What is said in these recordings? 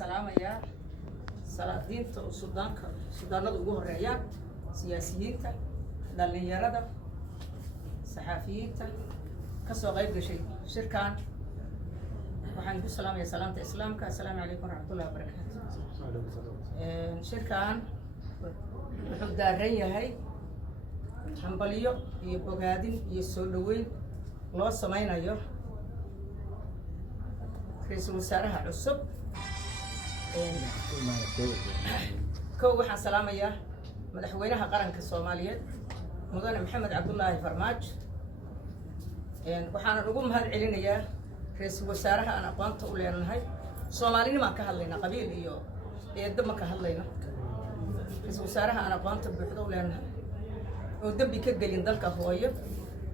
salaamayaa salaadiinta oo suudaanada ugu horeeyaan siyaasiyiinta dhalinyarada saxaafiyiinta ka soo qayb gashay shirkan waxaan ku salaamayaa salaanta islaamka assalaamu calaykum waraxmatullahi wabarakaatu shirkan wuxuu daaran yahay hambalyo iyo bogaadin iyo soo dhaweyn loo samaynayo ra'iisul wasaaraha cusub kow waxaan salaamayaa madaxweynaha qaranka Soomaaliyeed mudane Maxamed Cabdullaahi Farmaajo waxaan ugu mahad celinayaa ra'iisul wasaaraha aan aqoonta u leenahay Soomaalina ka hadlayna qabiil iyo eedda ma ka hadlayna ra'iisul wasaaraha aan aqoonta buuxda u leenahay oo dambi ka gelin dalka hooyo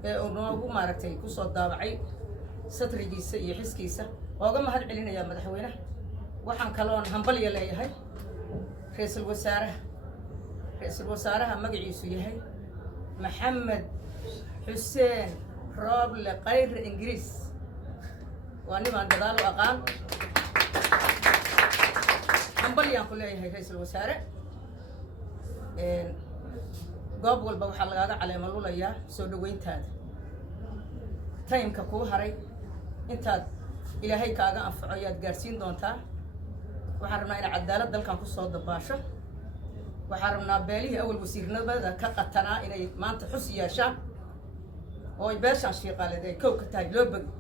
ee uu noogu maaragtay ku soo daabacay satrigiisa iyo xiskiisa ooga mahad celinayaa madaxweynaha waxaan kaloon hambalyo leeyahay ra'iisul wasaaraha magaciisu yahay Maxamed Xuseen Roble Khayre Ingiriis waa niman dadaal u aqaan hambalyaan ku leeyahay ra'iisul wasaare goob walba waxaa lagaaga caleemo lulayaa soo dhaweyntaada taymka kuu haray intaad ilaahay kaaga anfaco ayaad gaarsiin doontaa waxaan rabnaa inaad cadaalad dalkan ku soo dabaasho waxaan rabnaa beelihii awal wasiirnimada ka qatanaa inay maanta xus yeeshaan oo ay beeshaan shiiqaaleed ay kow ka tahay loo bagi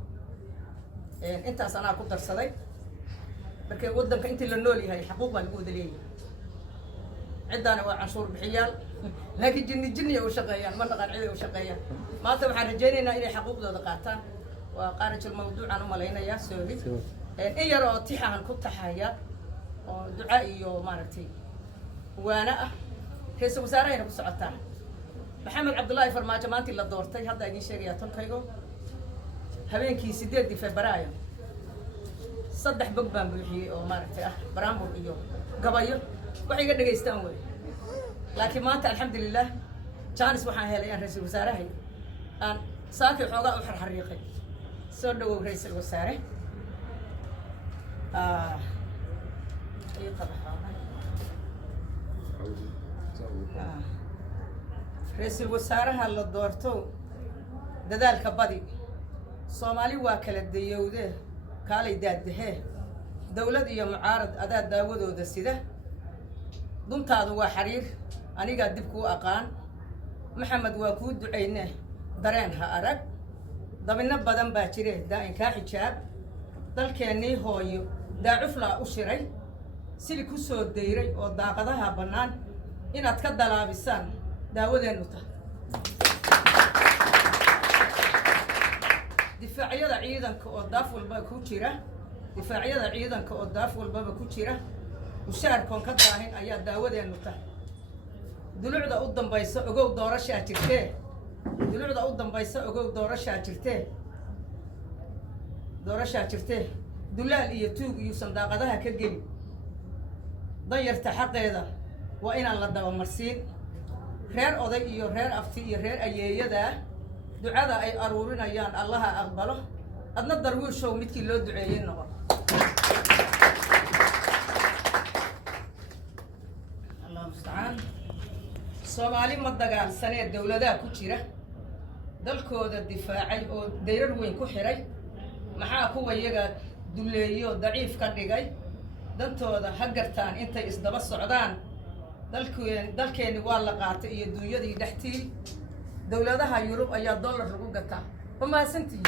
intaas anaa ku darsaday markii waddanka intii la nool yahay xaquuq baa lagu wada leeyahay ciddana waa canshuur bixiyaal laakiin jinni u shaqeeyaan ma dhaqan cid u shaqeeyaan maanta waxaan rajaynaynaa inay xaquuqdooda qaataan waa qaarajul mawduucan u malaynayaa sooli in yar oo tixahan ku taxaya oo duca iyo maaragtay waana ah ra'iisul wasaarahayna ku socotaa Maxamed Cabdullaahi Farmaajo maantii la doortay hadda idin sheegayaa tolkaygo habeenkii 8 Febraayo 3 bog baan buuxiyay oo maaragtay ah baraambur iyo gabayo waxay iga dhageystaan way laakiin maanta alxamdulillah jaanis waxaan helay aan ra'iisul wasaarahay aan saaki xoogaa u xarxariiqay soo dhawow ra'iisul wasaare ra'iisul wasaaraha la doorto dadaalka badi Soomaali waa kala dayowde kaalay daadahee dawlad iyo mucaarad adaa daawadooda sida duntaadu waa xariir aniga dib ku aqaan Maxamed waa ku duceynaa dareen ha arag dabina badan baa jire daa'in ka xijaab dalkeenii hooyo daacufla u shiray sili ku soo deyray oo daaqadaha banaan inaad ka dalaabisaan daawadeenu ta difaacyada ciidanka oo daaf walba ku jira mushaarkoon ka daahin ayaa daawadeenu ta dulucda u dambaysa ogow doorashaa jirtee dulaal iyo tuug iyo sandaaqadaha ka geli danyarta xaqeeda waa inaan la dabamarsiin reer oday iyo reer afti iyo reer ayeeyada ducada ay aruurinayaan allaha aqbalo adna darwiishow midkii loo duceeyay noqon Allahu musta'an Soomaali ma dagaalsanee dawladaha ku jira dalkooda difaacay oo dayrar weyn ku xiray maxaa kuwa iyaga duleeyo daciif ka dhigay dantooda ha gartaan intay isdaba socdaan dalkeeni waa la qaatay iyo dunyadii dhaxtii dawladaha Yurub ayaa dollar lagu gataa ma maasantii